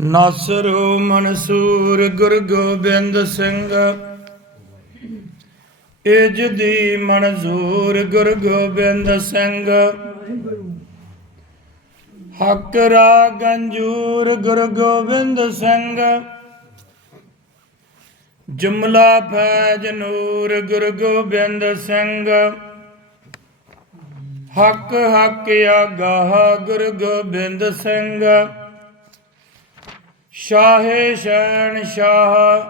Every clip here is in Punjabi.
ਨਾਸਰੋ ਮਨਸੂਰ ਗੁਰ ਗੋਬਿੰਦ ਸਿੰਘ। ਇਜ ਦੀ ਮਨਜ਼ੂਰ ਗੁਰ ਗੋਬਿੰਦ ਸਿੰਘ। ਹੱਕ ਰਾ ਗੰਜੂਰ ਗੁਰ ਗੋਬਿੰਦ ਸਿੰਘ। ਜੁਮਲਾ ਫੈਜ ਨੂਰ ਗੁਰ ਗੋਬਿੰਦ ਸਿੰਘ। ਹੱਕ ਹੱਕ ਆਗਾਹ ਗੁਰ ਗੋਬਿੰਦ ਸਿੰਘ। ਸ਼ਾਹੇ ਸ਼ੈਣ ਸ਼ਾਹ,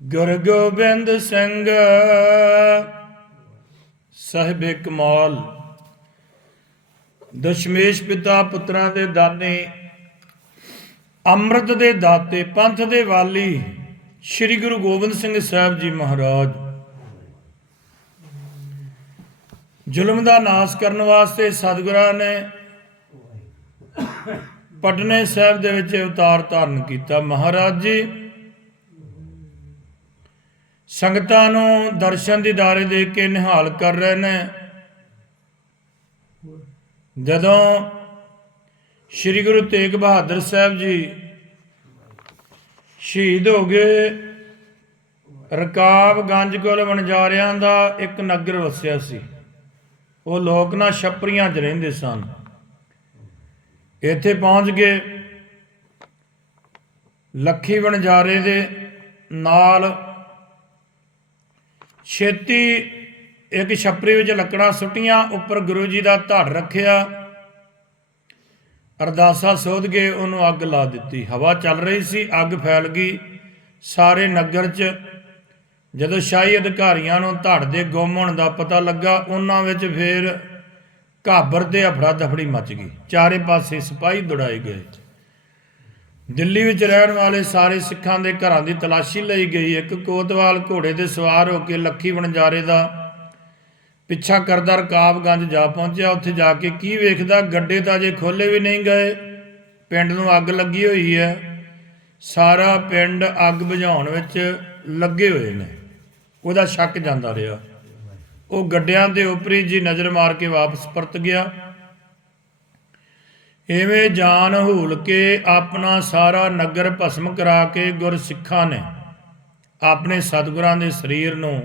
ਗੁਰ ਗੋਬਿੰਦ ਸਿੰਘ। ਸਾਹਿਬੇ ਕਮਾਲ। ਦਸ਼ਮੇਸ਼ ਪਿਤਾ ਪੁੱਤਰਾਂ ਦੇ ਦਾਨੇ, ਅੰਮ੍ਰਿਤ ਦੇ ਦਾਤੇ, ਪੰਥ ਦੇ ਵਾਲੀ ਸ੍ਰੀ ਗੁਰੂ ਗੋਬਿੰਦ ਸਿੰਘ ਸਾਹਿਬ ਜੀ ਮਹਾਰਾਜ। ਜ਼ੁਲਮ ਦਾ ਨਾਸ਼ ਕਰਨ ਵਾਸਤੇ ਸਤਿਗੁਰਾਂ ਨੇ ਪਟਨੇ ਸਾਹਿਬ ਦੇ ਵਿੱਚ ਅਵਤਾਰ ਧਾਰਨ ਕੀਤਾ ਮਹਾਰਾਜ ਜੀ। ਸੰਗਤਾਂ ਨੂੰ ਦਰਸ਼ਨ ਦੀਦਾਰੇ ਦੇ ਕੇ ਨਿਹਾਲ ਕਰ ਰਹੇ ਨੇ। ਜਦੋਂ ਸ੍ਰੀ ਗੁਰੂ ਤੇਗ ਬਹਾਦਰ ਸਾਹਿਬ ਜੀ ਸ਼ਹੀਦ ਹੋ ਗਏ ਰਕਾਬਗੰਜ ਕੋਲ ਵਣਜਾਰਿਆਂ ਦਾ ਇੱਕ ਨਗਰ ਵਸਿਆ ਸੀ। ਉਹ ਲੋਕ ਨਾ ਛਪਰੀਆਂ 'ਚ ਰਹਿੰਦੇ ਸਨ। ਇੱਥੇ ਪਹੁੰਚ ਗਏ ਲੱਖੀ ਵਣਜਾਰੇ ਦੇ ਨਾਲ ਛੇਤੀ ਇੱਕ ਛਪਰੀ ਵਿੱਚ ਲੱਕੜਾਂ ਸੁੱਟੀਆਂ, ਉੱਪਰ ਗੁਰੂ ਜੀ ਦਾ ਧੜ ਰੱਖਿਆ। ਅਰਦਾਸਾ ਸੋਧ ਕੇ ਉਹਨੂੰ ਅੱਗ ਲਾ ਦਿੱਤੀ। ਹਵਾ ਚੱਲ ਰਹੀ ਸੀ, ਅੱਗ ਫੈਲ ਗਈ। ਸਾਰੇ ਨਗਰ 'ਚ ਜਦੋਂ ਸ਼ਾਹੀ ਅਧਿਕਾਰੀਆਂ ਨੂੰ ਧੜ ਦੇ ਗੁੰਮ ਹੋਣ ਦਾ ਪਤਾ ਲੱਗਾ, ਉਹਨਾਂ ਵਿੱਚ ਫੇਰ ਘਾਬਰ ਤੇ ਅਫੜਾ ਦਫੜੀ ਮਚ ਗਈ। ਚਾਰੇ ਪਾਸੇ ਸਿਪਾਹੀ ਦੌੜਾਏ ਗਏ। ਦਿੱਲੀ ਵਿੱਚ ਰਹਿਣ ਵਾਲੇ ਸਾਰੇ ਸਿੱਖਾਂ ਦੇ ਘਰਾਂ ਦੀ ਤਲਾਸ਼ੀ ਲਈ ਗਈ। ਇੱਕ ਕੋਤਵਾਲ ਘੋੜੇ ਤੇ ਸਵਾਰ ਹੋ ਕੇ ਲੱਖੀ ਵਣਜਾਰੇ ਦਾ ਪਿੱਛਾ ਕਰਦਾ ਰਕਾਬਗੰਜ ਜਾ ਪਹੁੰਚਿਆ। ਉੱਥੇ ਜਾ ਕੇ ਕੀ ਵੇਖਦਾ? ਗੱਡੇ ਤਾਂ ਜੇ ਖੋਲੇ ਵੀ ਨਹੀਂ ਗਏ। ਪਿੰਡ ਨੂੰ ਅੱਗ ਲੱਗੀ ਹੋਈ ਹੈ। ਸਾਰਾ ਪਿੰਡ ਅੱਗ ਬੁਝਾਉਣ ਵਿੱਚ ਲੱਗੇ ਹੋਏ ਨੇ। ਉਹਦਾ ਸ਼ੱਕ ਜਾਂਦਾ ਰਿਹਾ। ਉਹ ਗੱਡਿਆਂ ਦੇ ਉਪਰੀ ਜੀ ਨਜ਼ਰ ਮਾਰ ਕੇ ਵਾਪਸ ਪਰਤ ਗਿਆ। ਐਵੇਂ ਜਾਨ ਹੂਲ ਕੇ ਆਪਣਾ ਸਾਰਾ ਨਗਰ ਭਸਮ ਕਰਾ ਕੇ ਗੁਰਸਿੱਖਾਂ ਨੇ ਆਪਣੇ ਸਤਿਗੁਰਾਂ ਦੇ ਸਰੀਰ ਨੂੰ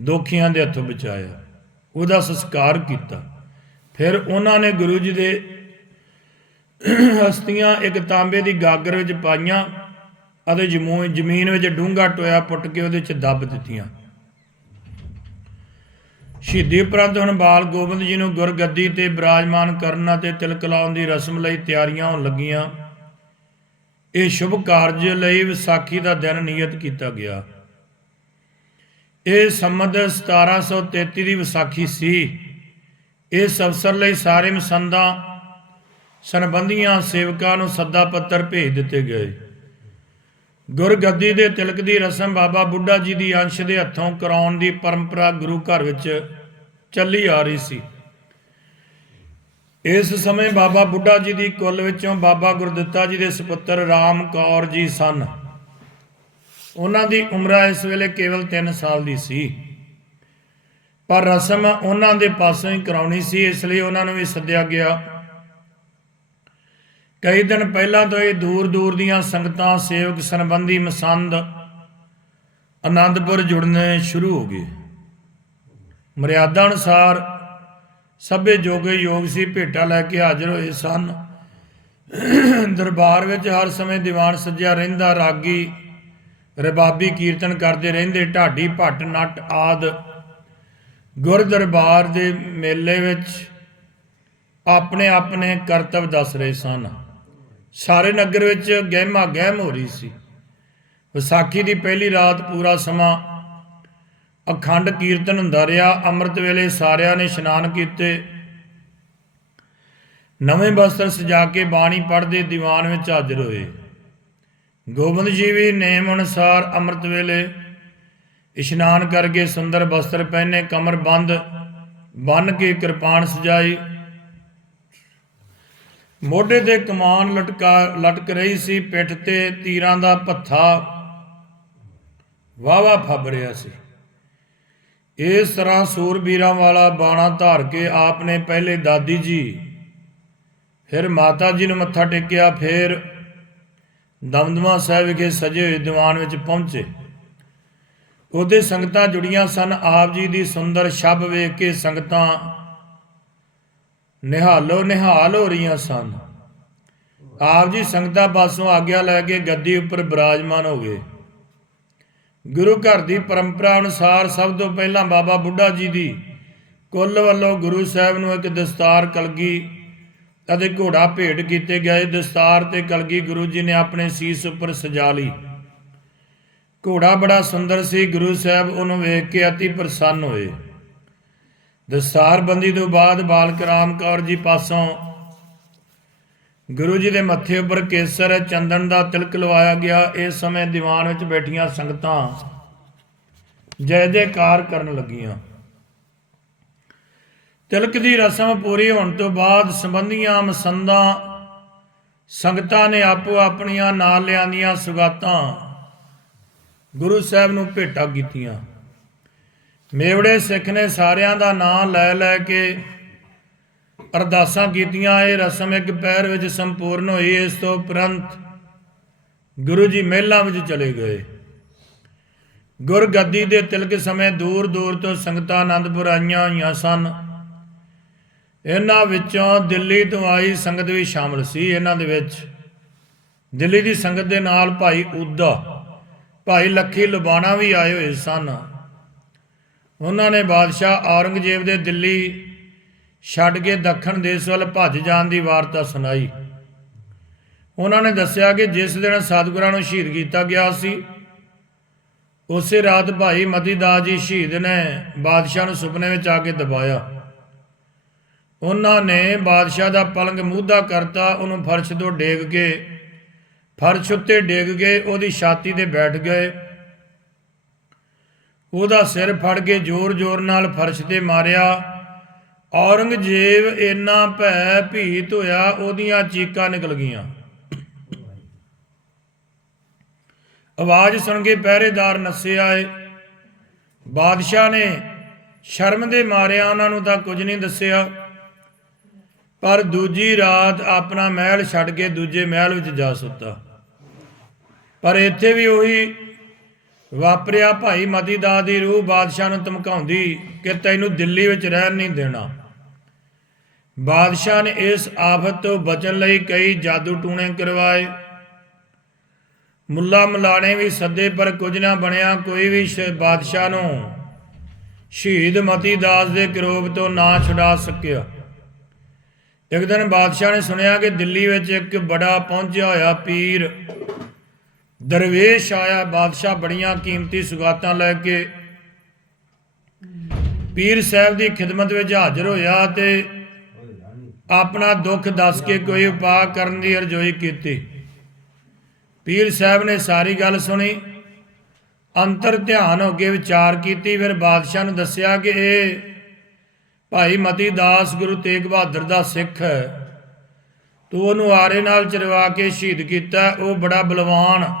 ਦੋਖੀਆਂ ਦੇ ਹੱਥੋਂ ਬਚਾਇਆ। ਉਹਦਾ ਸੰਸਕਾਰ ਕੀਤਾ। ਫਿਰ ਉਹਨਾਂ ਨੇ ਗੁਰੂ ਜੀ ਦੇ ਹਸਤੀਆਂ ਇੱਕ ਤਾਂਬੇ ਦੀ ਗਾਗਰ ਵਿੱਚ ਪਾਈਆਂ ਅਤੇ ਜਮੂ ਜ਼ਮੀਨ ਵਿੱਚ ਡੂੰਘਾ ਟੋਇਆ ਪੁੱਟ ਕੇ ਉਹਦੇ ਵਿੱਚ ਦੱਬ ਦਿੱਤੀਆਂ। ਸ਼ਹੀਦੀ ਉਪਰੰਤ ਹੁਣ ਬਾਲ ਗੋਬਿੰਦ ਜੀ ਨੂੰ ਗੁਰਗੱਦੀ ਤੇ ਬਿਰਾਜਮਾਨ ਕਰਨ ਅਤੇ ਤਿਲਕ ਲਾਉਣ ਦੀ ਰਸਮ ਲਈ ਤਿਆਰੀਆਂ ਹੋਣ ਲੱਗੀਆਂ। ਇਹ ਸ਼ੁਭ ਕਾਰਜ ਲਈ ਵਿਸਾਖੀ ਦਾ ਦਿਨ ਨਿਯਤ ਕੀਤਾ ਗਿਆ। ਇਹ ਸੰਮਤ 1733 ਦੀ ਵਿਸਾਖੀ ਸੀ। ਇਸ ਅਵਸਰ ਲਈ ਸਾਰੇ ਮਸੰਦਾਂ, ਸੰਬੰਧੀਆਂ ਸੇਵਕਾਂ ਨੂੰ ਸੱਦਾ ਪੱਤਰ ਭੇਜ ਦਿੱਤੇ ਗਏ। ਗੁਰਗੱਦੀ ਦੇ ਤਿਲਕ ਦੀ ਰਸਮ ਬਾਬਾ ਬੁੱਢਾ ਜੀ ਦੀ ਅੰਸ਼ ਦੇ ਹੱਥੋਂ ਕਰਾਉਣ ਦੀ ਪਰੰਪਰਾ ਗੁਰੂ ਘਰ ਵਿੱਚ ਚੱਲੀ ਆ ਰਹੀ ਸੀ। ਇਸ ਸਮੇਂ ਬਾਬਾ ਬੁੱਢਾ ਜੀ ਦੀ ਕੁੱਲ ਵਿੱਚੋਂ ਬਾਬਾ ਗੁਰਦਿੱਤਾ ਜੀ ਦੇ ਸੁਪੁੱਤਰ ਰਾਮ ਕੌਰ ਜੀ ਸਨ। ਉਹਨਾਂ ਦੀ ਉਮਰ ਇਸ ਵੇਲੇ ਕੇਵਲ 3 ਸਾਲ ਦੀ ਸੀ। ਪਰ ਰਸਮ ਉਹਨਾਂ ਦੇ ਪਾਸੋਂ ਹੀ ਕਰਾਉਣੀ ਸੀ, ਇਸ ਲਈ ਉਹਨਾਂ ਨੂੰ ਵੀ ਸੱਦਿਆ ਗਿਆ। ਕਈ ਦਿਨ ਪਹਿਲਾਂ ਤੋਂ ਇਹ ਦੂਰ ਦੂਰ ਦੀਆਂ ਸੰਗਤਾਂ ਸੇਵਕ ਸੰਬੰਧੀ ਮਸੰਦ ਆਨੰਦਪੁਰ ਜੁੜਨੇ ਸ਼ੁਰੂ ਹੋ ਗਏ। ਮਰਿਆਦਾ ਅਨੁਸਾਰ ਸਭੇ ਜੋਗੇ ਯੋਗ ਸੀ, ਭੇਟਾ ਲੈ ਕੇ ਹਾਜ਼ਰ ਹੋਏ ਸਨ। ਦਰਬਾਰ ਵਿੱਚ ਹਰ ਸਮੇਂ ਦੀਵਾਨ ਸੱਜਿਆ ਰਹਿੰਦਾ, ਰਾਗੀ, ਰਬਾਬੀ ਕੀਰਤਨ ਕਰਦੇ ਰਹਿੰਦੇ, ਢਾਡੀ, ਭੱਟ, ਨੱਟ ਆਦ। ਗੁਰ ਦਰਬਾਰ ਦੇ ਮੇਲੇ ਵਿੱਚ ਆਪਣੇ ਆਪਣੇ ਕਰਤੱਵ ਦੱਸ ਰਹੇ ਸਨ। ਸਾਰੇ ਨਗਰ ਵਿੱਚ ਗਹਿਮਾ ਗਹਿਮ ਹੋ ਰਹੀ ਸੀ। ਵਿਸਾਖੀ ਦੀ ਪਹਿਲੀ ਰਾਤ ਪੂਰਾ ਸਮਾਂ ਅਖੰਡ ਕੀਰਤਨ ਹੁੰਦਾ ਰਿਹਾ, ਅੰਮ੍ਰਿਤ ਵੇਲੇ ਸਾਰਿਆਂ ਨੇ ਇਸ਼ਨਾਨ ਕੀਤੇ। ਨਵੇਂ ਬਸਤਰ ਸਜਾ ਕੇ ਬਾਣੀ ਪੜ੍ਹਦੇ ਦੀਵਾਨ ਵਿੱਚ ਹਾਜ਼ਰ ਹੋਏ। ਗੋਬਿੰਦ ਜੀ ਵੀ ਨੇਮ ਅਨੁਸਾਰ ਅੰਮ੍ਰਿਤ ਵੇਲੇ ਇਸ਼ਨਾਨ ਕਰਕੇ ਸੁੰਦਰ ਬਸਤਰ ਪਹਿਨੇ, ਕਮਰ ਬੰਦ, ਬੰਨ ਕੇ ਕਿਰਪਾਨ ਸਜਾਈ। ਮੋਢੇ ਤੇ ਕਮਾਨ ਲਟਕਾ, ਲਟਕ ਰਹੀ ਸੀ, ਪਿੱਠ ਤੇ ਤੀਰਾਂ ਦਾ ਪੱਥਾ ਵਾਵਾ ਫੱਬ ਰਿਹਾ ਸੀ। ਇਸ ਤਰ੍ਹਾਂ ਸੂਰਬੀਰਾਂ ਵਾਲਾ ਬਾਣਾ ਧਾਰ ਕੇ ਆਪ ਨੇ ਪਹਿਲੇ ਦਾਦੀ ਜੀ। ਫਿਰ ਮਾਤਾ ਜੀ ਨੂੰ ਮੱਥਾ ਟੇਕਿਆ, ਫਿਰ ਦਮਦਮਾ ਸਾਹਿਬ ਵਿਖੇ ਸਜੇ ਹੋਏ ਦੀਵਾਨ ਵਿੱਚ ਪਹੁੰਚੇ। ਉਹਦੇ ਸੰਗਤਾਂ ਜੁੜੀਆਂ ਸਨ। ਆਪ ਜੀ ਦੀ ਸੁੰਦਰ ਛਬ ਵੇਖ ਕੇ ਸੰਗਤਾਂ ਨਿਹਾਲੋ, ਨਿਹਾਲ ਹੋ ਰਹੀਆਂ ਸਨ। ਆਪ ਜੀ ਸੰਗਤਾਂ ਪਾਸੋਂ ਆਗਿਆ ਲੈ ਕੇ ਗੱਦੀ ਉੱਪਰ ਬਿਰਾਜਮਾਨ ਹੋ ਗਏ। ਗੁਰੂ ਘਰ ਦੀ ਪਰੰਪਰਾ ਅਨੁਸਾਰ ਸਭ ਤੋਂ ਪਹਿਲਾਂ ਬਾਬਾ ਬੁੱਢਾ ਜੀ ਦੀ ਕੁੱਲ ਵੱਲੋਂ ਗੁਰੂ ਸਾਹਿਬ ਨੂੰ ਇੱਕ ਦਸਤਾਰ ਕਲਗੀ ਅਤੇ ਘੋੜਾ ਭੇਟ ਕੀਤੇ ਗਏ। ਦਸਤਾਰ ਤੇ ਕਲਗੀ ਗੁਰੂ ਜੀ ਨੇ ਆਪਣੇ ਸੀਸ ਉੱਪਰ ਸਜਾ ਲਈ। ਘੋੜਾ ਬੜਾ ਸੁੰਦਰ ਸੀ, ਗੁਰੂ ਸਾਹਿਬ ਉਹਨੂੰ ਵੇਖ ਕੇ ਅਤੀ ਪ੍ਰਸੰਨ ਹੋਏ। ਦਸਤਾਰ ਬੰਦੀ ਤੋਂ ਬਾਅਦ ਬਾਲਕ ਰਾਮ ਕੌਰ ਜੀ ਪਾਸੋਂ ਗੁਰੂ ਜੀ ਦੇ ਮੱਥੇ ਉੱਪਰ ਕੇਸਰ ਚੰਦਨ ਦਾ ਤਿਲਕ ਲਵਾਇਆ ਗਿਆ। ਇਸ ਸਮੇਂ ਦੀਵਾਨ ਵਿੱਚ ਬੈਠੀਆਂ ਸੰਗਤਾਂ ਜੈ ਜੈਕਾਰ ਕਰਨ ਲੱਗੀਆਂ। ਤਿਲਕ ਦੀ ਰਸਮ ਪੂਰੀ ਹੋਣ ਤੋਂ ਬਾਅਦ ਸੰਬੰਧੀਆਂ ਮਸੰਦਾਂ ਸੰਗਤਾਂ ਨੇ ਆਪੋ ਆਪਣੀਆਂ ਨਾਲ ਲਿਆਂਦੀਆਂ ਸੁਗਾਤਾਂ ਗੁਰੂ ਸਾਹਿਬ ਨੂੰ ਭੇਟਾ ਕੀਤੀਆਂ। ਮੇਵੜੇ ਸਿੱਖ ਨੇ ਸਾਰਿਆਂ ਦਾ ਨਾਮ ਲੈ ਲੈ ਕੇ ਅਰਦਾਸਾਂ ਕੀਤੀਆਂ, ਇਹ ਰਸਮ ਇੱਕ ਪੈਰ ਵਿੱਚ ਸੰਪੂਰਨ ਹੋਈ, ਇਸ ਤੋਂ ਉਪਰੰਤ ਗੁਰੂ ਜੀ ਮਹਿਲਾਂ ਵਿੱਚ ਚਲੇ ਗਏ। ਗੁਰਗੱਦੀ ਦੇ ਤਿਲਕ ਸਮੇਂ ਦੂਰ ਦੂਰ ਤੋਂ ਸੰਗਤਾਂ ਆਨੰਦਪੁਰ ਆਈਆਂ ਹੋਈਆਂ ਸਨ। ਇਹਨਾਂ ਵਿੱਚੋਂ ਦਿੱਲੀ ਤੋਂ ਆਈ ਸੰਗਤ ਵੀ ਸ਼ਾਮਲ ਸੀ। ਇਹਨਾਂ ਦੇ ਵਿੱਚ ਦਿੱਲੀ ਦੀ ਸੰਗਤ ਦੇ ਨਾਲ ਭਾਈ ਉਦਾ ਭਾਈ ਲੱਖੀ ਲੁਬਾਣਾ ਵੀ ਆਏ ਹੋਏ ਸਨ। ਉਹਨਾਂ ਨੇ ਬਾਦਸ਼ਾਹ ਔਰੰਗਜ਼ੇਬ ਦੇ ਦਿੱਲੀ ਛੱਡ ਕੇ ਦੱਖਣ ਦੇਸ਼ ਵੱਲ ਭੱਜ ਜਾਣ ਦੀ ਵਾਰਤਾ ਸੁਣਾਈ। ਉਹਨਾਂ ਨੇ ਦੱਸਿਆ ਕਿ ਜਿਸ ਦਿਨ ਸਤਿਗੁਰਾਂ ਨੂੰ ਸ਼ਹੀਦ ਕੀਤਾ ਗਿਆ ਸੀ, ਉਸੇ ਰਾਤ ਭਾਈ ਮਤੀ ਦਾਸ ਜੀ ਸ਼ਹੀਦ ਨੇ ਬਾਦਸ਼ਾਹ ਨੂੰ ਸੁਪਨੇ ਵਿੱਚ ਆ ਕੇ ਦਬਾਇਆ। ਉਹਨਾਂ ਨੇ ਬਾਦਸ਼ਾਹ ਦਾ ਪਲੰਗ ਮੂਧਾ ਕਰਤਾ, ਉਹਨੂੰ ਫਰਸ਼ ਤੋਂ ਡੇਗ ਕੇ, ਫਰਸ਼ ਉੱਤੇ ਡੇਗ ਕੇ ਉਹਦੀ ਛਾਤੀ ਤੇ ਬੈਠ ਗਏ। ਉਹਦਾ ਸਿਰ ਫੜ ਕੇ ਜ਼ੋਰ-ਜ਼ੋਰ ਨਾਲ ਫਰਸ਼ ਤੇ ਮਾਰਿਆ। ਔਰੰਗਜ਼ੇਬ ਇੰਨਾ ਭੈ ਭੀਤ ਹੋਇਆ, ਉਹਦੀਆਂ ਚੀਕਾਂ ਨਿਕਲ ਗਈਆਂ। ਆਵਾਜ਼ ਸੁਣ ਕੇ ਪਹਿਰੇਦਾਰ ਨੱਸੇ ਆਏ। ਬਾਦਸ਼ਾਹ ਨੇ ਸ਼ਰਮ ਦੇ ਮਾਰਿਆ ਉਹਨਾਂ ਨੂੰ ਤਾਂ ਕੁਝ ਨਹੀਂ ਦੱਸਿਆ। ਪਰ ਦੂਜੀ ਰਾਤ ਆਪਣਾ ਮਹਿਲ ਛੱਡ ਕੇ ਦੂਜੇ ਮਹਿਲ ਵਿੱਚ ਜਾ ਸੁੱਤਾ। ਪਰ ਇੱਥੇ ਵੀ ਉਹੀ ਵਾਪਰਿਆ ਭਾਈ ਮਤੀਦਾਸ ਦੀ ਰੂਹ ਬਾਦਸ਼ਾਹ ਨੂੰ ਧਮਕਾਉਂਦੀ ਕਿ ਤੈਨੂੰ ਦਿੱਲੀ ਵਿੱਚ ਰਹਿਣ ਨਹੀਂ ਦੇਣਾ। ਬਾਦਸ਼ਾਹ ਨੇ ਇਸ ਆਫਤ ਤੋਂ ਬਚਣ ਲਈ ਕਈ ਜਾਦੂ ਟੂਣੇ ਕਰਵਾਏ। ਮੁੱਲਾ ਮਲਾਣੇ ਵੀ ਸੱਦੇ ਪਰ ਕੁਝ ਨਾ ਬਣਿਆ, ਕੋਈ ਵੀ ਬਾਦਸ਼ਾਹ ਨੂੰ ਸ਼ਹੀਦ ਮਤੀ ਦਾਸ ਦੇ ਕਰੋਪ ਤੋਂ ਨਾ ਛੁਡਾ ਸਕਿਆ। ਇੱਕ ਦਿਨ ਬਾਦਸ਼ਾਹ ਨੇ ਸੁਣਿਆ ਕਿ ਦਿੱਲੀ ਵਿੱਚ ਇੱਕ ਬੜਾ ਪਹੁੰਚਿਆ ਹੋਇਆ ਪੀਰ ਦਰਵੇਸ਼ ਆਇਆ। ਬਾਦਸ਼ਾਹ ਬੜੀਆਂ ਕੀਮਤੀ ਸੁਗਾਤਾਂ ਲੈ ਕੇ ਪੀਰ ਸਾਹਿਬ ਦੀ ਖਿਦਮਤ ਵਿੱਚ ਹਾਜ਼ਰ ਹੋਇਆ ਤੇ ਆਪਣਾ ਦੁੱਖ ਦੱਸ ਕੇ ਕੋਈ ਉਪਾਅ ਕਰਨ ਦੀ ਅਰਜ਼ੋਈ ਕੀਤੀ। ਪੀਰ ਸਾਹਿਬ ਨੇ ਸਾਰੀ ਗੱਲ ਸੁਣੀ। ਅੰਤਰ ਧਿਆਨ ਹੋ ਕੇ ਵਿਚਾਰ ਕੀਤੀ। ਫਿਰ ਬਾਦਸ਼ਾਹ ਨੂੰ ਦੱਸਿਆ ਕਿ ਇਹ ਭਾਈ ਮਤੀ ਦਾਸ ਗੁਰੂ ਤੇਗ ਬਹਾਦਰ ਦਾ ਸਿੱਖ ਹੈ। ਤੂੰ ਉਹਨੂੰ ਆਰੇ ਨਾਲ ਚਰਵਾ ਕੇ ਸ਼ਹੀਦ ਕੀਤਾ। ਉਹ ਬੜਾ ਬਲਵਾਨ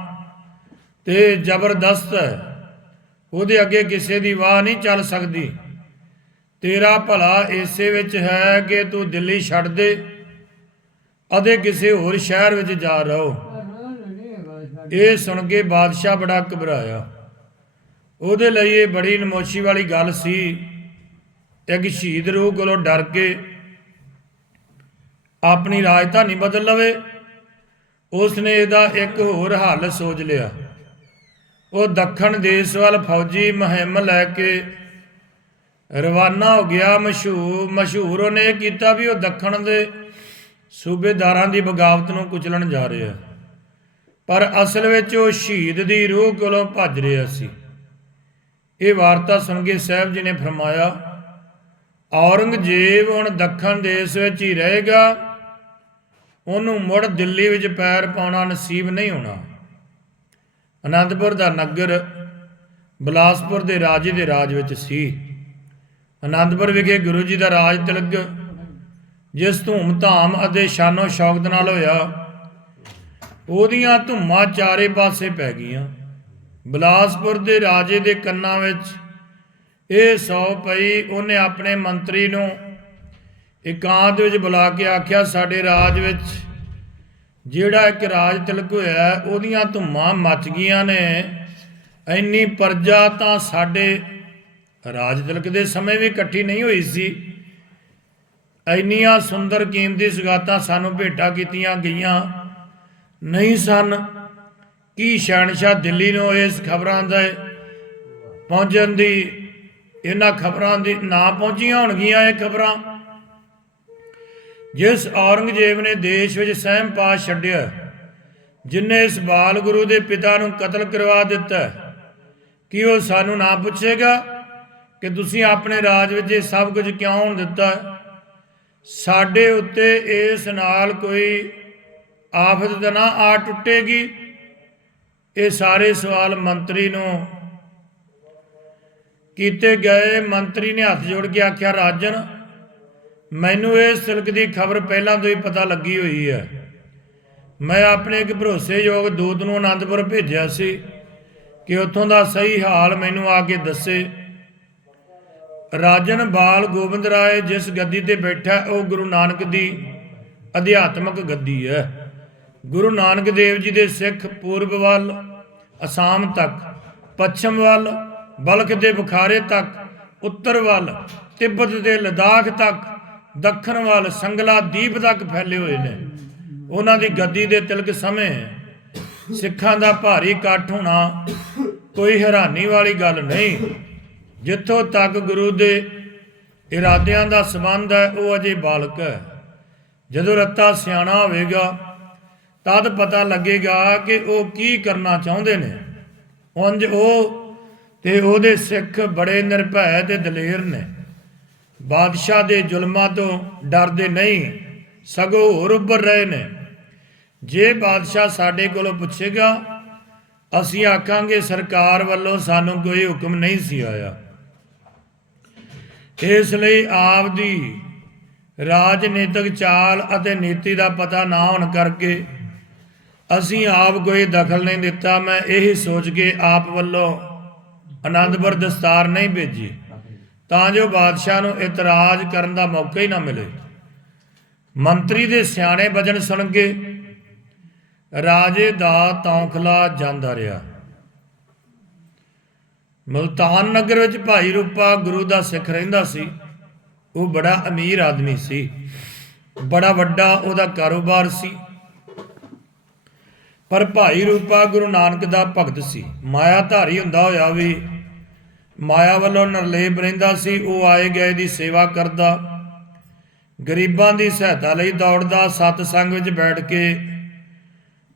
ਤੇ ਜ਼ਬਰਦਸਤ ਹੈ। ਉਹਦੇ ਅੱਗੇ ਕਿਸੇ ਦੀ ਵਾਹ ਨਹੀਂ ਚੱਲ ਸਕਦੀ। ਤੇਰਾ ਭਲਾ ਇਸੇ ਵਿੱਚ ਹੈ ਕਿ ਤੂੰ ਦਿੱਲੀ ਛੱਡ ਦੇ ਅਤੇ ਕਿਸੇ ਹੋਰ ਸ਼ਹਿਰ ਵਿੱਚ ਜਾ ਰਹੋ। ਇਹ ਸੁਣ ਕੇ ਬਾਦਸ਼ਾਹ ਬੜਾ ਘਬਰਾਇਆ। ਉਹਦੇ ਲਈ ਇਹ ਬੜੀ ਨਮੋਸ਼ੀ ਵਾਲੀ ਗੱਲ ਸੀ। ਇੱਕ ਸ਼ਹੀਦ ਰੂਹ ਕੋਲੋਂ ਡਰ ਕੇ ਆਪਣੀ ਰਾਜਧਾਨੀ ਬਦਲ ਲਵੇ। ਉਸ ਨੇ ਇਹਦਾ ਇੱਕ ਹੋਰ ਹੱਲ ਸੋਚ ਲਿਆ। ਉਹ ਦੱਖਣ ਦੇਸ਼ ਵੱਲ ਫੌਜੀ ਮੁਹਿੰਮ ਲੈ ਕੇ ਰਵਾਨਾ ਹੋ ਗਿਆ ਮਸ਼ਹੂਰ ਮਸ਼ਹੂਰ ਉਹਨੇ ਇਹ ਕੀਤਾ ਵੀ ਉਹ ਦੱਖਣ ਦੇ ਸੂਬੇਦਾਰਾਂ ਦੀ ਬਗਾਵਤ ਨੂੰ ਕੁਚਲਣ ਜਾ ਰਿਹਾ। ਪਰ ਅਸਲ ਵਿੱਚ ਉਹ ਸ਼ਹੀਦ ਦੀ ਰੂਹ ਕੋਲੋਂ ਭੱਜ ਰਿਹਾ ਸੀ। ਇਹ ਵਾਰਤਾ ਸੁਣ ਕੇ ਸਾਹਿਬ ਜੀ ਨੇ ਫਰਮਾਇਆ, ਔਰੰਗਜ਼ੇਬ ਹੁਣ ਦੱਖਣ ਦੇਸ਼ ਵਿੱਚ ਹੀ ਰਹੇਗਾ, ਉਹਨੂੰ ਮੁੜ ਦਿੱਲੀ ਵਿੱਚ ਪੈਰ ਪਾਉਣਾ ਨਸੀਬ ਨਹੀਂ ਹੋਣਾ। ਅਨੰਦਪੁਰ ਦਾ ਨਗਰ ਬਲਾਸਪੁਰ ਦੇ ਰਾਜੇ ਦੇ ਰਾਜ ਵਿੱਚ ਸੀ। ਅਨੰਦਪੁਰ ਵਿਖੇ ਗੁਰੂ ਜੀ ਦਾ ਰਾਜ ਤਿਲਕ, ਜਿਸ ਧੂਮ ਧਾਮ ਅਤੇ ਸ਼ਾਨੋ ਸ਼ੌਕਤ ਨਾਲ ਹੋਇਆ, ਉਹਦੀਆਂ ਧੁੰਮਾਂ ਚਾਰੇ ਪਾਸੇ ਪੈ ਗਈਆਂ। ਬਲਾਸਪੁਰ ਦੇ ਰਾਜੇ ਦੇ ਕੰਨਾਂ ਵਿੱਚ ਇਹ ਸੌ ਪਈ, ਉਹਨੇ ਆਪਣੇ ਮੰਤਰੀ ਨੂੰ ਇਕਾਂਤ ਵਿੱਚ ਬੁਲਾ ਕੇ ਆਖਿਆ, ਸਾਡੇ ਰਾਜ ਵਿੱਚ ਜਿਹੜਾ ਇੱਕ ਰਾਜ ਤਿਲਕ ਹੋਇਆ, ਉਹਦੀਆਂ ਧੁੰਮਾਂ ਮੱਚ ਗਈਆਂ ਨੇ। ਇੰਨੀ ਪਰਜਾ ਤਾਂ ਸਾਡੇ ਰਾਜ ਤਿਲਕ ਦੇ ਸਮੇਂ ਵੀ ਇਕੱਠੀ ਨਹੀਂ ਹੋਈ ਸੀ। ਇੰਨੀਆਂ ਸੁੰਦਰ ਕੀਮਤੀ ਸੁਗਾਤਾਂ ਸਾਨੂੰ ਭੇਟਾ ਕੀਤੀਆਂ ਗਈਆਂ। ਨਹੀਂ ਸਨ ਕੀ ਸ਼ਹਿਨशाह ਦਿੱਲੀ ਨੂੰ ਇਸ ਖਬਰਾਂ ਦਾ ਪਹੁੰਚਣ ਦੀ, ਇਹਨਾਂ ਖਬਰਾਂ ਦੀ ਨਾ ਪਹੁੰਚੀਆਂ ਹੋਣਗੀਆਂ ਇਹ ਖਬਰਾਂ। ਜਿਸ ਔਰੰਗਜ਼ੇਬ ਨੇ ਦੇਸ਼ ਵਿੱਚ ਸਹਿਮ ਪਾ ਛੱਡਿਆ, ਜਿਨੇ ਇਸ ਬਾਲ ਗੁਰੂ ਦੇ ਪਿਤਾ ਨੂੰ ਕਤਲ ਕਰਵਾ ਦਿੱਤਾ, ਕੀ ਉਹ ਸਾਨੂੰ ਨਾ ਪੁੱਛੇਗਾ? ਕਿ ਤੁਸੀਂ ਆਪਣੇ ਰਾਜ ਵਿੱਚ ਇਹ ਸਭ ਕੁਝ ਕਿਉਂ ਦਿੱਤਾ? ਸਾਡੇ ਉੱਤੇ ਇਸ ਨਾਲ ਕੋਈ ਆਫਤ ਤਾਂ ਨਾ ਆ ਟੁੱਟੇਗੀ? ਇਹ ਸਾਰੇ ਸਵਾਲ ਮੰਤਰੀ ਨੂੰ ਕੀਤੇ ਗਏ ਮੰਤਰੀ ਨੇ ਹੱਥ ਜੋੜ ਕੇ ਆਖਿਆ, ਰਾਜਨ, ਮੈਨੂੰ ਇਹ ਸਿਲਕ ਦੀ ਖਬਰ ਪਹਿਲਾਂ ਤੋਂ ਹੀ ਪਤਾ ਲੱਗੀ ਹੋਈ ਹੈ। ਮੈਂ ਆਪਣੇ ਇੱਕ ਭਰੋਸੇਯੋਗ ਦੂਤ ਨੂੰ ਆਨੰਦਪੁਰ ਭੇਜਿਆ ਸੀ ਕਿ ਉੱਥੋਂ ਦਾ ਸਹੀ ਹਾਲ ਮੈਨੂੰ ਆ ਕੇ ਦੱਸੇ। ਰਾਜਨ ਬਾਲ ਗੋਬਿੰਦ ਰਾਏ ਜਿਸ ਗੱਦੀ ਤੇ ਬੈਠਾ ਉਹ ਗੁਰੂ ਨਾਨਕ ਦੀ ਅਧਿਆਤਮਕ ਗੱਦੀ ਹੈ। ਗੁਰੂ ਨਾਨਕ ਦੇਵ ਜੀ ਦੇ ਸਿੱਖ ਪੂਰਬ ਵੱਲ, ਅਸਾਮ ਤੱਕ, ਪੱਛਮ ਵੱਲ, ਬਲਖ ਦੇ ਬੁਖਾਰੇ ਤੱਕ, ਉੱਤਰ ਵੱਲ, ਤਿੱਬਤ ਦੇ ਲਦਾਖ ਤੱਕ, ਦੱਖਣ ਵੱਲ, ਸੰਗਲਾ ਦੀਪ ਤੱਕ ਫੈਲੇ ਹੋਏ ਨੇ। ਉਹਨਾਂ ਦੀ ਗੱਦੀ ਦੇ ਤਿਲਕ ਸਮੇਂ ਸਿੱਖਾਂ ਦਾ ਭਾਰੀ ਇਕੱਠ ਹੋਣਾ ਕੋਈ ਹੈਰਾਨੀ ਵਾਲੀ ਗੱਲ ਨਹੀਂ। ਜਿੱਥੋਂ ਤੱਕ ਗੁਰੂ ਦੇ ਇਰਾਦਿਆਂ ਦਾ ਸੰਬੰਧ ਹੈ, ਉਹ ਅਜੇ ਬਾਲਕ ਹੈ। ਜਦੋਂ ਰੱਤਾ ਸਿਆਣਾ ਹੋਵੇਗਾ, ਤਦ ਪਤਾ ਲੱਗੇਗਾ ਕਿ ਉਹ ਕੀ ਕਰਨਾ ਚਾਹੁੰਦੇ ਨੇ। ਉਂਝ ਉਹ ਤੇ ਉਹਦੇ ਸਿੱਖ ਬੜੇ ਨਿਰਭੈ ਤੇ ਦਲੇਰ ਨੇ। ਬਾਦਸ਼ਾਹ ਦੇ ਜ਼ੁਲਮਾਂ ਤੋਂ ਡਰਦੇ ਨਹੀਂ, ਸਗੋਂ ਹੋਰ ਉੱਭਰ ਰਹੇ ਨੇ। ਜੇ ਬਾਦਸ਼ਾਹ ਸਾਡੇ ਕੋਲੋਂ ਪੁੱਛੇਗਾ, ਅਸੀਂ ਆਖਾਂਗੇ, ਸਰਕਾਰ ਵੱਲੋਂ ਸਾਨੂੰ ਕੋਈ ਹੁਕਮ ਨਹੀਂ ਸੀ ਆਇਆ। ਇਸ ਲਈ ਆਪ ਦੀ ਰਾਜਨੀਤਿਕ ਚਾਲ ਅਤੇ ਨੀਤੀ ਦਾ ਪਤਾ ਨਾ ਹੋਣ ਕਰਕੇ ਅਸੀਂ ਆਪ ਕੋਈ ਦਖਲ ਨਹੀਂ ਦਿੱਤਾ। ਮੈਂ ਇਹੀ ਸੋਚ ਕੇ ਆਪ ਵੱਲੋਂ ਆਨੰਦਪੁਰ ਦਸਤਾਰ ਨਹੀਂ ਭੇਜੀ। ਤਾਂ ਜੋ ਬਾਦਸ਼ਾਹ ਨੂੰ ਇਤਰਾਜ਼ ਕਰਨ ਦਾ ਮੌਕਾ ਹੀ ਨਾ ਮਿਲੇ। ਮੰਤਰੀ ਦੇ ਸਿਆਣੇ ਵਜਨ ਸੁਣ ਕੇ ਰਾਜੇ ਦਾ ਤੌਖਲਾ ਜਾਂਦਾ ਰਿਹਾ। ਮਲਤਾਨ ਨਗਰ ਵਿੱਚ ਭਾਈ ਰੂਪਾ ਗੁਰੂ ਦਾ ਸਿੱਖ ਰਹਿੰਦਾ ਸੀ। ਉਹ ਬੜਾ ਅਮੀਰ ਆਦਮੀ ਸੀ। ਬੜਾ ਵੱਡਾ ਉਹਦਾ ਕਾਰੋਬਾਰ ਸੀ। ਪਰ ਭਾਈ ਰੂਪਾ ਗੁਰੂ ਨਾਨਕ ਦਾ ਭਗਤ ਸੀ। ਮਾਇਆ ਧਾਰੀ ਹੁੰਦਾ ਹੋਇਆ ਵੀ ਮਾਇਆ ਵੱਲੋਂ ਨਿਰਲੇਪ ਰਹਿੰਦਾ ਸੀ। ਉਹ ਆਏ ਗਏ ਦੀ ਸੇਵਾ ਕਰਦਾ, ਗਰੀਬਾਂ ਦੀ ਸਹਾਇਤਾ ਲਈ ਦੌੜਦਾ ਸਤ ਸੰਗ ਵਿੱਚ ਬੈਠ ਕੇ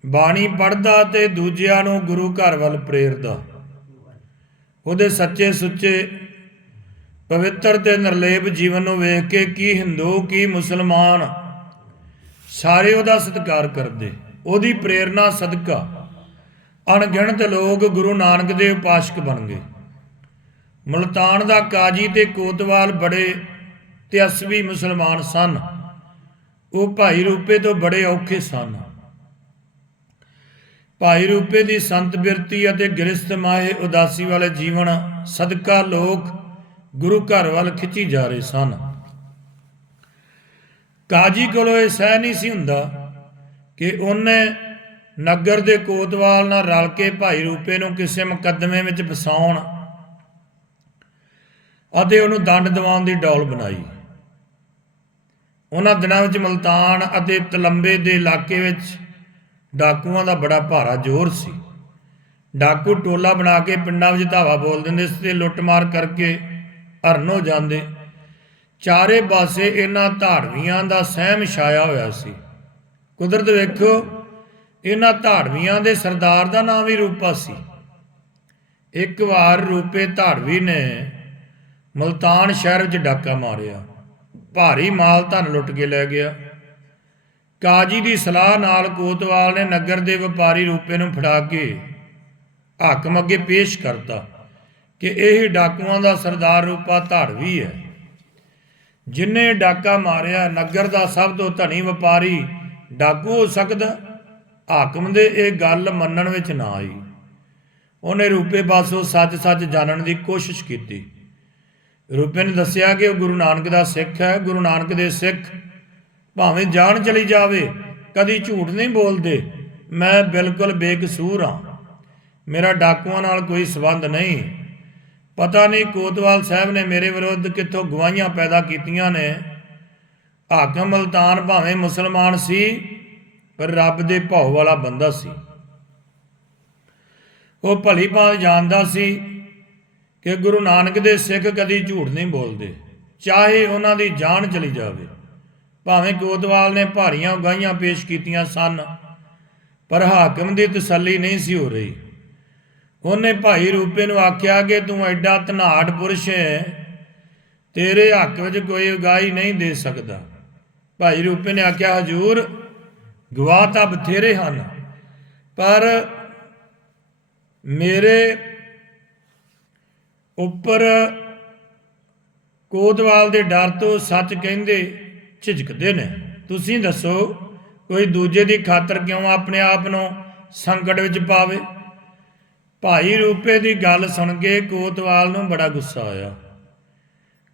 ਬਾਣੀ ਪੜ੍ਹਦਾ ਤੇ ਦੂਜਿਆਂ ਨੂੰ ਗੁਰੂ ਘਰ ਵੱਲ ਪ੍ਰੇਰਦਾ। ਉਹਦੇ ਸੱਚੇ ਸੁੱਚੇ ਪਵਿੱਤਰ ਤੇ ਨਿਰਲੇਪ ਜੀਵਨ ਨੂੰ ਵੇਖ ਕੇ ਕੀ ਹਿੰਦੂ, ਕੀ ਮੁਸਲਮਾਨ ਸਾਰੇ ਉਹਦਾ ਸਤਿਕਾਰ ਕਰਦੇ। ਉਹਦੀ ਪ੍ਰੇਰਣਾ ਸਦਕਾ ਅਣਗਿਣਤ ਲੋਕ ਗੁਰੂ ਨਾਨਕ ਦੇ ਉਪਾਸ਼ਕ ਬਣ ਗਏ। ਮਲਤਾਨ ਦਾ ਕਾਜੀ ਤੇ ਕੋਤਵਾਲ ਬੜੇ ਤੇਅਸਵੀ ਮੁਸਲਮਾਨ ਸਨ। ਉਹ ਭਾਈ ਰੂਪੇ ਤੋਂ ਬੜੇ ਔਖੇ ਸਨ। ਭਾਈ ਰੂਪੇ ਦੀ ਸੰਤ ਬਿਰਤੀ ਅਤੇ ਗ੍ਰਸਥ ਮਾਹੇ ਉਦਾਸੀ ਵਾਲੇ ਜੀਵਨ ਸਦਕਾ ਲੋਕ ਗੁਰੂ ਘਰ ਵੱਲ ਖਿੱਚੀ ਜਾ ਰਹੇ ਸਨ। ਕਾਜੀ ਕੋਲੋਂ ਇਹ ਸਹਿ ਨਹੀਂ ਸੀ ਹੁੰਦਾ ਕਿ ਉਹਨੇ ਨਗਰ ਦੇ ਕੋਤਵਾਲ ਨਾਲ ਰਲ ਕੇ ਭਾਈ ਰੂਪੇ ਨੂੰ ਕਿਸੇ ਮੁਕੱਦਮੇ ਵਿੱਚ ਫਸਾਉਣ ਅਤੇ ਉਹਨੂੰ ਦੰਡ ਦਿਵਾਉਣ ਦੀ ਡੌਲ ਬਣਾਈ। ਉਹਨਾਂ ਦਿਨਾਂ ਵਿੱਚ ਮਲਤਾਨ ਅਤੇ ਤਲੰਬੇ ਦੇ ਇਲਾਕੇ ਵਿੱਚ ਡਾਕੂਆਂ ਦਾ ਬੜਾ ਭਾਰਾ ਜ਼ੋਰ ਸੀ। ਡਾਕੂ ਟੋਲਾ ਬਣਾ ਕੇ ਪਿੰਡਾਂ ਵਿੱਚ ਧਾਵਾ ਬੋਲ ਦਿੰਦੇ ਸੀ ਤੇ ਲੁੱਟਮਾਰ ਕਰਕੇ ਹਰਨ ਹੋ ਜਾਂਦੇ। ਚਾਰੇ ਪਾਸੇ ਇਹਨਾਂ ਧਾੜਵੀਆਂ ਦਾ ਸਹਿਮ ਛਾਇਆ ਹੋਇਆ ਸੀ। ਕੁਦਰਤ ਵੇਖੋ, ਇਹਨਾਂ ਧਾੜਵੀਆਂ ਦੇ ਸਰਦਾਰ ਦਾ ਨਾਮ ਵੀ ਰੂਪਾ ਸੀ। ਇੱਕ ਵਾਰ ਰੂਪੇ ਧਾੜਵੀ ਨੇ ਮਲਤਾਨ ਸ਼ਹਿਰ ਵਿੱਚ ਡਾਕਾ ਮਾਰਿਆ। ਭਾਰੀ ਮਾਲ ਧਨ ਲੁੱਟ ਕੇ ਲੈ ਗਿਆ। ਕਾਜੀ ਦੀ ਸਲਾਹ ਨਾਲ ਕੋਤਵਾਲ ਨੇ ਨਗਰ ਦੇ ਵਪਾਰੀ ਰੂਪੇ ਨੂੰ ਫੜਾ ਕੇ ਹਾਕਮ ਅੱਗੇ ਪੇਸ਼ ਕਰਤਾ ਕਿ ਇਹ ਡਾਕੂਆਂ ਦਾ ਸਰਦਾਰ ਰੂਪਾ ਧਾੜਵੀ ਹੈ। ਜਿਨੇ ਡਾਕਾ ਮਾਰਿਆ, ਨਗਰ ਦਾ ਸਭ ਤੋਂ ਧਨੀ ਵਪਾਰੀ ਡਾਕੂ ਹੋ ਸਕਦਾ? ਹਾਕਮ ਦੇ ਇਹ ਗੱਲ ਮੰਨਣ ਵਿੱਚ ਨਾ ਆਈ। ਉਹਨੇ ਰੂਪੇ ਪਾਸੋਂ ਸੱਚ-ਸੱਚ ਜਾਣਨ ਦੀ ਕੋਸ਼ਿਸ਼ ਕੀਤੀ। ਰੂਪੇ ਨੇ ਦੱਸਿਆ ਕਿ ਉਹ ਗੁਰੂ ਨਾਨਕ ਦਾ ਸਿੱਖ ਹੈ। ਗੁਰੂ ਨਾਨਕ ਦੇ ਸਿੱਖ ਭਾਵੇਂ ਜਾਨ ਚਲੀ ਜਾਵੇ, ਕਦੀ ਝੂਠ ਨਹੀਂ ਬੋਲਦੇ। ਮੈਂ ਬਿਲਕੁਲ ਬੇਕਸੂਰ ਹਾਂ। ਮੇਰਾ ਡਾਕੂਆਂ ਨਾਲ ਕੋਈ ਸਬੰਧ ਨਹੀਂ। ਪਤਾ ਨਹੀਂ ਕੋਤਵਾਲ ਸਾਹਿਬ ਨੇ ਮੇਰੇ ਵਿਰੁੱਧ ਕਿੱਥੋਂ ਗਵਾਹੀਆਂ ਪੈਦਾ ਕੀਤੀਆਂ ਨੇ। ਹਾਕਮ ਮਲਤਾਨ ਭਾਵੇਂ ਮੁਸਲਮਾਨ ਸੀ, ਪਰ ਰੱਬ ਦੇ ਭਉ ਵਾਲਾ ਬੰਦਾ ਸੀ। ਉਹ ਭਲੀ ਭਾਂਤ ਜਾਣਦਾ ਸੀ ਕਿ ਗੁਰੂ ਨਾਨਕ ਦੇ ਸਿੱਖ ਕਦੀ ਝੂਠ ਨਹੀਂ ਬੋਲਦੇ, ਚਾਹੇ ਉਹਨਾਂ ਦੀ ਜਾਨ ਚਲੀ ਜਾਵੇ। ਭਾਵੇਂ ਕੋਤਵਾਲ ਨੇ ਭਾਰੀਆਂ ਗਾਈਆਂ ਪੇਸ਼ ਕੀਤੀਆਂ ਸਨ, ਪਰ ਹਾਕਮ ਦੀ ਤਸੱਲੀ ਨਹੀਂ ਸੀ ਹੋ ਰਹੀ। ਉਹਨੇ ਭਾਈ ਰੂਪੇ ਨੂੰ ਆਖਿਆ ਕਿ ਤੂੰ ਐਡਾ ਧਨਾੜ ਪੁਰਸ਼ ਹੈ, ਤੇਰੇ ਹੱਕ ਵਿੱਚ ਕੋਈ ਉਗਾਈ ਨਹੀਂ ਦੇ ਸਕਦਾ। ਭਾਈ ਰੂਪੇ ਨੇ ਆਖਿਆ, ਹਜੂਰ, ਗਵਾਹ ਤਾਂ ਬਥੇਰੇ ਹਨ, ਪਰ ਮੇਰੇ ਉੱਪਰ ਕੋਤਵਾਲ ਦੇ ਡਰ ਤੋਂ ਸੱਚ ਕਹਿੰਦੇ ਝਿਜਕਦੇ ਨੇ। ਤੁਸੀਂ ਦੱਸੋ, ਕੋਈ ਦੂਜੇ ਦੀ ਖਾਤਰ ਕਿਉਂ ਆਪਣੇ ਆਪ ਨੂੰ ਸੰਕਟ ਵਿੱਚ ਪਾਵੇ? ਭਾਈ ਰੂਪੇ ਦੀ ਗੱਲ ਸੁਣ ਕੇ ਕੋਤਵਾਲ ਨੂੰ ਬੜਾ ਗੁੱਸਾ ਆਇਆ।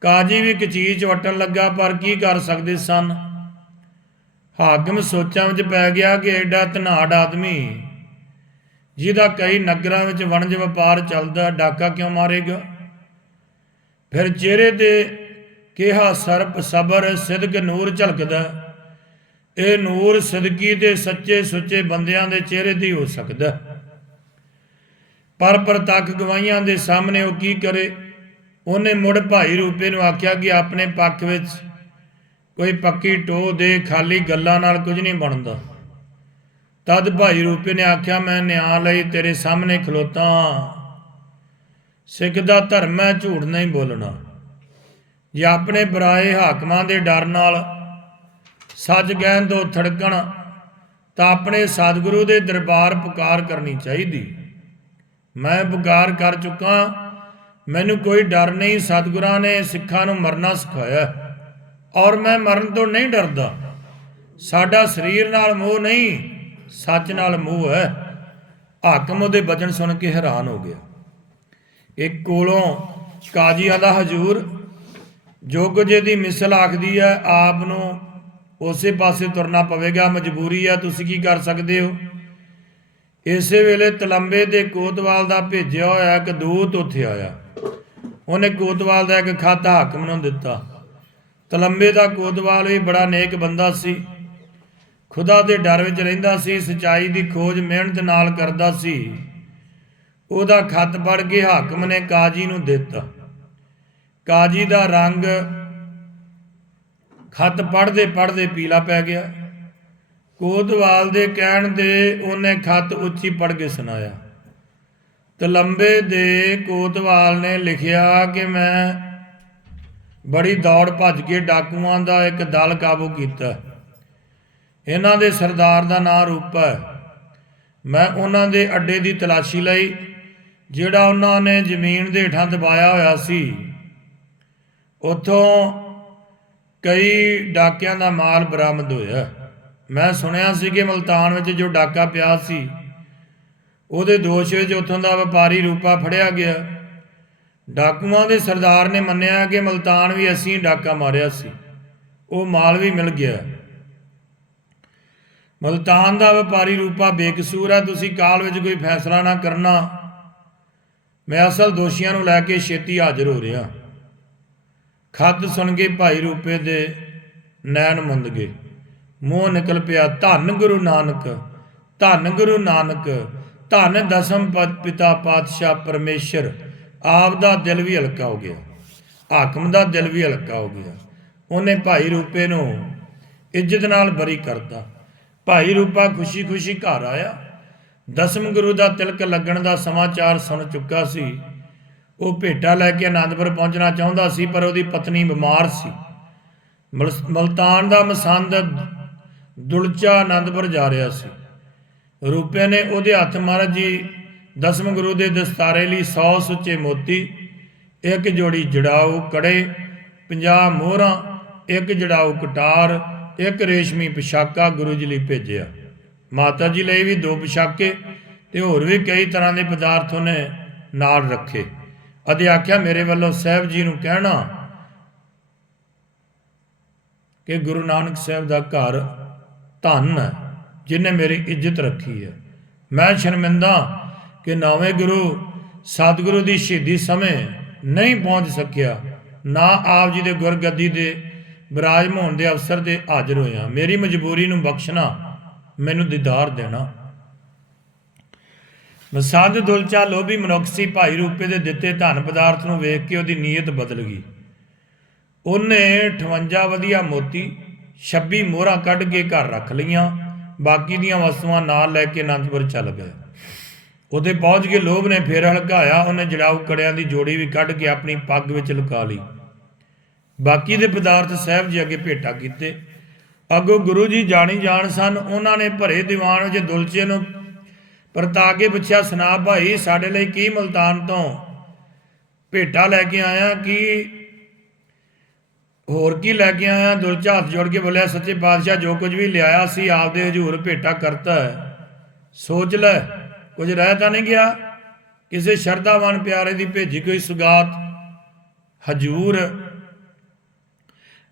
ਕਾਜੀ ਵੀ ਕਚੀਚ ਵਟਣ ਲੱਗਾ, ਪਰ ਕੀ ਕਰ ਸਕਦੇ ਸਨ? ਹਾਕਮ ਸੋਚਾਂ ਵਿੱਚ ਪੈ ਗਿਆ ਕਿ ਐਡਾ ਧਨਾੜ ਆਦਮੀ ਜਿਹਦਾ ਕਈ ਨਗਰਾਂ ਵਿੱਚ ਵਣਜ ਵਪਾਰ ਚੱਲਦਾ, ਡਾਕਾ ਕਿਉਂ ਮਾਰੇਗਾ? ਫਿਰ ਚਿਹਰੇ ਤੇ ਕਿਹਾ, ਸਰਪ ਸਬਰ ਸਿਦਕ ਨੂਰ ਝਲਕਦਾ। ਇਹ ਨੂਰ ਸਦਕੀ ਦੇ ਸੱਚੇ ਸੁੱਚੇ ਬੰਦਿਆਂ ਦੇ ਚਿਹਰੇ ਦੀ ਹੋ ਸਕਦਾ। ਪਰ ਪ੍ਰਤੱਖ ਗਵਾਹੀਆਂ ਦੇ ਸਾਹਮਣੇ ਉਹ ਕੀ ਕਰੇ? ਉਹਨੇ ਮੁੜ ਭਾਈ ਰੂਪੇ ਨੂੰ ਆਖਿਆ ਕਿ ਆਪਣੇ ਪੱਖ ਵਿੱਚ ਕੋਈ ਪੱਕੀ ਟੋ ਦੇ ਖਾਲੀ ਗੱਲਾਂ ਨਾਲ ਕੁਝ ਨਹੀਂ ਬਣਦਾ। ਤਦ ਭਾਈ ਰੂਪੇ ਨੇ ਆਖਿਆ, ਮੈਂ ਨਿਆਂ ਲਈ ਤੇਰੇ ਸਾਹਮਣੇ ਖਲੋਤਾ ਹਾਂ। ਸਿੱਖ ਦਾ ਧਰਮ ਹੈ, ਝੂਠ ਨਹੀਂ ਬੋਲਣਾ। ਜੇ ਆਪਣੇ ਬਰਾਏ ਹਾਕਮਾਂ ਦੇ ਡਰ ਨਾਲ ਸੱਚ ਗਹਿਣ ਤੋਂ ਥੜਕਣ, ਤਾਂ ਆਪਣੇ ਸਤਿਗੁਰੂ ਦੇ ਦਰਬਾਰ ਪੁਕਾਰ ਕਰਨੀ ਚਾਹੀਦੀ। ਮੈਂ ਪੁਕਾਰ ਕਰ ਚੁੱਕਾ ਮੈਨੂੰ ਕੋਈ ਡਰ ਨਹੀਂ, ਸਤਿਗੁਰਾਂ ਨੇ ਸਿੱਖਾਂ ਨੂੰ ਮਰਨਾ ਸਿਖਾਇਆ। ਔਰ ਮੈਂ ਮਰਨ ਤੋਂ ਨਹੀਂ ਡਰਦਾ। ਸਾਡਾ ਸਰੀਰ ਨਾਲ ਮੋਹ ਨਹੀਂ, ਸੱਚ ਨਾਲ ਮੋਹ ਹੈ। ਹਾਕਮ ਉਹਦੇ ਬਚਨ ਸੁਣ ਕੇ ਹੈਰਾਨ ਹੋ ਗਿਆ। ਇੱਕ ਕੋਲੋਂ ਕਾਜੀ ਆਂਦਾ ਹਜੂਰ ਜੋ ਕੁਝ ਦੀ ਮਿਸਲ ਆਖਦੀ ਹੈ ਆਪ ਨੂੰ ਉਸੇ ਪਾਸੇ ਤੁਰਨਾ ਪਵੇਗਾ, ਮਜਬੂਰੀ ਆ ਤੁਸੀਂ ਕੀ ਕਰ ਸਕਦੇ ਹੋ? ਇਸੇ ਵੇਲੇ ਤਲੰਬੇ ਦੇ ਕੋਤਵਾਲ ਦਾ ਭੇਜਿਆ ਹੋਇਆ ਇੱਕ ਦੂਤ ਉੱਥੇ ਆਇਆ। ਉਹਨੇ ਕੋਤਵਾਲ ਦਾ ਇੱਕ ਖਤ ਹਾਕਮ ਨੂੰ ਦਿੱਤਾ। ਤਲੰਬੇ ਦਾ ਕੋਤਵਾਲ ਵੀ ਬੜਾ ਨੇਕ ਬੰਦਾ ਸੀ। ਖੁਦਾ ਦੇ ਡਰ ਵਿੱਚ ਰਹਿੰਦਾ ਸੀ, ਸਚਾਈ ਦੀ ਖੋਜ ਮਿਹਨਤ ਨਾਲ ਕਰਦਾ ਸੀ। ਉਹਦਾ ਖੱਤ ਪੜ੍ਹ ਕੇ ਹਾਕਮ ਨੇ ਕਾਜੀ ਨੂੰ ਦਿੱਤਾ। ਕਾਜੀ ਦਾ ਰੰਗ ਖਤ ਪੜ੍ਹਦੇ ਪੜ੍ਹਦੇ ਪੀਲਾ ਪੈ ਗਿਆ। ਕੋਤਵਾਲ ਦੇ ਕਹਿਣ ਦੇ ਉਹਨੇ ਖਤ ਉੱਚੀ ਪੜ੍ਹ ਕੇ ਸੁਣਾਇਆ। ਤਲੰਬੇ ਦੇ ਕੋਤਵਾਲ ਨੇ ਲਿਖਿਆ ਕਿ ਮੈਂ ਬੜੀ ਦੌੜ ਭੱਜ ਕੇ ਡਾਕੂਆਂ ਦਾ ਇੱਕ ਦਲ ਕਾਬੂ ਕੀਤਾ। ਇਹਨਾਂ ਦੇ ਸਰਦਾਰ ਦਾ ਨਾਂ ਰੂਪਾ ਮੈਂ ਉਹਨਾਂ ਦੇ ਅੱਡੇ ਦੀ ਤਲਾਸ਼ੀ ਲਈ, ਜਿਹੜਾ ਉਹਨਾਂ ਨੇ ਜ਼ਮੀਨ ਦੇ ਹੇਠਾਂ ਦਬਾਇਆ ਹੋਇਆ ਸੀ। ਉਥੋਂ ਕਈ ਡਾਕਿਆਂ ਦਾ ਮਾਲ ਬਰਾਮਦ ਹੋਇਆ। ਮੈਂ ਸੁਣਿਆ ਸੀ ਕਿ ਮਲਤਾਨ ਵਿੱਚ ਜੋ ਡਾਕਾ ਪਿਆ ਸੀ, ਉਹਦੇ ਦੋਸ਼ ਵਿੱਚ ਉਥੋਂ ਦਾ ਵਪਾਰੀ ਰੂਪਾ ਫੜਿਆ ਗਿਆ। ਡਾਕੂਆਂ ਦੇ ਸਰਦਾਰ ਨੇ ਮੰਨਿਆ ਕਿ ਮਲਤਾਨ ਵੀ ਅਸੀਂ ਡਾਕਾ ਮਾਰਿਆ ਸੀ। ਉਹ ਮਾਲ ਵੀ ਮਿਲ ਗਿਆ। ਮਲਤਾਨ ਦਾ ਵਪਾਰੀ ਰੂਪਾ ਬੇਕਸੂਰ ਹੈ, ਤੁਸੀਂ ਕਾਲ ਵਿੱਚ ਕੋਈ ਫੈਸਲਾ ਨਾ ਕਰਨਾ। ਮੈਂ ਅਸਲ ਦੋਸ਼ੀਆਂ ਨੂੰ ਲੈ ਕੇ ਛੇਤੀ ਹਾਜ਼ਰ ਹੋ ਰਿਹਾ। ਖੱਦ ਸੁਣ ਕੇ ਭਾਈ ਰੂਪੇ ਦੇ ਨੈਣ ਮੁੰਦ ਗਏ। ਮੋਹ ਨਿਕਲ ਪਿਆ, ਧੰਨ ਗੁਰੂ ਨਾਨਕ, ਧੰਨ ਗੁਰੂ ਨਾਨਕ, ਧੰਨ ਦਸਮ ਪਦ ਪਿਤਾ ਪਾਤਸ਼ਾਹ ਪਰਮੇਸ਼ਰ, ਆਪ ਦਾ ਦਿਲ ਵੀ ਹਲਕਾ ਹੋ ਗਿਆ, ਹਾਕਮ ਦਾ ਦਿਲ ਵੀ ਹਲਕਾ ਹੋ ਗਿਆ। ਉਹਨੇ ਭਾਈ ਰੂਪੇ ਨੂੰ ਇੱਜ਼ਤ ਨਾਲ ਬਰੀ ਕਰਤਾ। ਭਾਈ ਰੂਪਾ ਖੁਸ਼ੀ-ਖੁਸ਼ੀ ਘਰ ਆਇਆ। ਦਸਮ ਗੁਰੂ ਦਾ ਤਿਲਕ ਲੱਗਣ ਦਾ ਸਮਾਚਾਰ ਸੁਣ ਚੁੱਕਾ ਸੀ। ਉਹ ਭੇਟਾ ਲੈ ਕੇ ਆਨੰਦਪੁਰ ਪਹੁੰਚਣਾ ਚਾਹੁੰਦਾ ਸੀ, ਪਰ ਉਹਦੀ ਪਤਨੀ ਬਿਮਾਰ ਸੀ। ਮਲ- ਮਲਤਾਨ ਦਾ ਮਸੰਦ ਦੁਲਚਾ ਆਨੰਦਪੁਰ ਜਾ ਰਿਹਾ ਸੀ। ਰੂਪੇ ਨੇ ਉਹਦੇ ਹੱਥ ਮਹਾਰਾਜ ਜੀ ਦਸਮ ਗੁਰੂ ਦੇ ਦਸਤਾਰੇ ਲਈ 100 ਸੁੱਚੇ ਮੋਤੀ, ਇੱਕ ਜੋੜੀ ਜੜਾਊ ਕੜੇ 50 ਮੋਹਰਾਂ, ਇੱਕ ਜੜਾਊ ਕਟਾਰ, ਇੱਕ ਰੇਸ਼ਮੀ ਪੋਸ਼ਾਕਾ ਗੁਰੂ ਜੀ ਲਈ ਭੇਜਿਆ। ਮਾਤਾ ਜੀ ਲਈ ਵੀ ਦੋ ਪੋਸ਼ਾਕੇ ਤੇ ਹੋਰ ਵੀ ਕਈ ਤਰ੍ਹਾਂ ਦੇ ਪਦਾਰਥ ਉਹਨੇ ਨਾਲ ਰੱਖੇ। ਅਤੇ ਆਖਿਆ, ਮੇਰੇ ਵੱਲੋਂ ਸਾਹਿਬ ਜੀ ਨੂੰ ਕਹਿਣਾ ਕਿ ਗੁਰੂ ਨਾਨਕ ਸਾਹਿਬ ਦਾ ਘਰ ਧੰਨ ਹੈ, ਜਿਨੇ ਮੇਰੀ ਇੱਜ਼ਤ ਰੱਖੀ ਹੈ। ਮੈਂ ਸ਼ਰਮਿੰਦਾ ਕਿ ਨਵੇਂ ਗੁਰੂ ਸਤਿਗੁਰੂ ਦੀ ਸ਼ਹੀਦੀ ਸਮੇਂ ਨਹੀਂ ਪਹੁੰਚ ਸਕਿਆ, ਨਾ ਆਪ ਜੀ ਦੇ ਗੁਰਗੱਦੀ ਦੇ ਬਿਰਾਜਮਾਨ ਹੋਣ ਦੇ ਅਵਸਰ ਤੇ ਹਾਜ਼ਰ ਹੋਇਆ। ਮੇਰੀ ਮਜਬੂਰੀ ਨੂੰ ਬਖਸ਼ਣਾ, ਮੈਨੂੰ ਦੀਦਾਰ ਦੇਣਾ। ਮਸਾਦ ਦੁਲਚਾ ਲੋਭੀ ਮਨੁੱਖ ਸੀ ਭਾਈ ਰੂਪੇ ਦੇ ਦਿੱਤੇ ਧਨ ਪਦਾਰਥ ਨੂੰ ਵੇਖ ਕੇ ਉਹਦੀ ਨੀਅਤ ਬਦਲ ਗਈ। ਉਹਨੇ 58 ਵਧੀਆ ਮੋਤੀ 26 ਮੋਹਰਾਂ ਕੱਢ ਕੇ ਘਰ ਰੱਖ ਲਈਆਂ, ਬਾਕੀ ਦੀਆਂ ਵਸਤੂਆਂ ਨਾਲ ਲੈ ਕੇ ਅਨੰਦਪੁਰ ਚੱਲ ਗਏ। ਉਹਦੇ ਪਹੁੰਚ ਕੇ ਲੋਭ ਨੇ ਫੇਰ ਹਲਕਾਇਆ, ਉਹਨੇ ਜੜਾਊ ਕੜਿਆਂ ਦੀ ਜੋੜੀ ਵੀ ਕੱਢ ਕੇ ਆਪਣੀ ਪੱਗ ਵਿੱਚ ਲੁਕਾ ਲਈ। ਬਾਕੀ ਦੇ ਪਦਾਰਥ ਸਾਹਿਬ ਜੀ ਅੱਗੇ ਭੇਟਾ ਕੀਤੇ। ਅੱਗੋਂ ਗੁਰੂ ਜੀ ਜਾਣੀ ਜਾਣ ਸਨ, ਉਹਨਾਂ ਨੇ ਭਰੇ ਦੀਵਾਨ ਵਿੱਚ ਦੁਲਚੇ ਨੂੰ ਪਰਤਾ ਕੇ ਪੁੱਛਿਆ ਸੁਨਾ ਭਾਈ, ਸਾਡੇ ਲਈ ਕੀ ਮਲਤਾਨ ਤੋਂ ਭੇਟਾ ਲੈ ਕੇ ਆਇਆ ਕੀ ਹੋਰ ਕੀ ਲੈ ਕੇ ਆਇਆ? ਦੁਲਚਾ ਹੱਥ ਜੋੜ ਕੇ ਬੋਲਿਆ, ਸੱਚੇ ਪਾਤਸ਼ਾਹ, ਜੋ ਕੁਝ ਵੀ ਲਿਆਇਆ ਸੀ, ਆਪਦੇ ਹਜ਼ੂਰ ਭੇਟਾ ਕਰਤਾ ਹੈ। ਸੋਚ ਲੈ, ਕੁਝ ਰਹਿ ਤਾਂ ਨਹੀਂ ਗਿਆ? ਕਿਸੇ ਸ਼ਰਧਾਵਾਨ ਪਿਆਰੇ ਦੀ ਭੇਜੀ ਕੋਈ ਸੁਗਾਤ ਹਜੂਰ?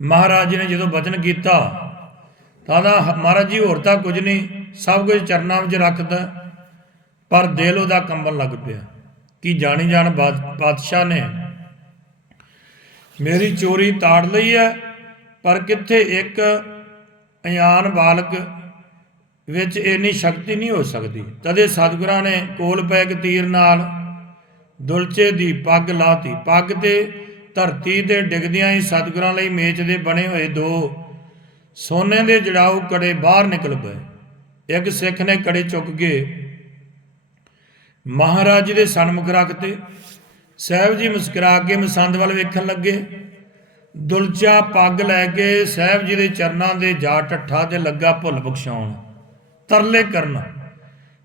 ਮਹਾਰਾਜ ਨੇ ਜਦੋਂ ਬਚਨ ਕੀਤਾ, ਤਾਂ ਦਾ ਮਹਾਰਾਜ ਜੀ, ਹੋਰ ਤਾਂ ਕੁਝ ਨਹੀਂ, ਸਭ ਕੁਝ ਚਰਨਾਂ ਵਿੱਚ ਰੱਖਦਾ ਪਰ ਦਿਲ ਉਹਦਾ ਕੰਬਣ ਲੱਗ ਪਿਆ ਕਿ ਜਾਣੀ ਜਾਣ ਬਾਦ- ਬਾਦਸ਼ਾਹ ਨੇ ਮੇਰੀ ਚੋਰੀ ਤਾੜ ਲਈ ਹੈ, ਪਰ ਕਿੱਥੇ ਇੱਕ ਅਯਾਨ ਬਾਲਕ ਵਿੱਚ ਇੰਨੀ ਸ਼ਕਤੀ ਨਹੀਂ ਹੋ ਸਕਦੀ। ਤਦੇ ਸਤਿਗੁਰਾਂ ਨੇ ਕੋਲ ਪੈ ਇੱਕ ਤੀਰ ਨਾਲ ਦੁਲਚੇ ਦੀ ਪੱਗ ਲਾਤੀ। ਪੱਗ ਤੇ ਧਰਤੀ ਤੇ ਡਿੱਗਦਿਆਂ ਹੀ ਸਤਿਗੁਰਾਂ ਲਈ ਮੇਚ ਦੇ ਬਣੇ ਹੋਏ ਦੋ ਸੋਨੇ ਦੇ ਜੜਾਊ ਕੜੇ ਬਾਹਰ ਨਿਕਲ ਪਏ। ਇੱਕ ਸਿੱਖ ਨੇ ਕੜੇ ਚੁੱਕ ਕੇ ਮਹਾਰਾਜ ਜੀ ਦੇ ਸਨਮੁਖ ਰੱਖਤੇ ਸਾਹਿਬ ਜੀ ਮੁਸਕਰਾ ਕੇ ਮਸੰਦ ਵੱਲ ਵੇਖਣ ਲੱਗੇ। ਦੁਲਚਾ ਪੱਗ ਲੈ ਕੇ ਸਾਹਿਬ ਜੀ ਦੇ ਚਰਨਾਂ ਦੇ ਜਾ ਟੱਠਾ ਤੇ ਲੱਗਾ ਭੁੱਲ ਬਖਸ਼ਾਉਣ। ਤਰਲੇ ਕਰਨ।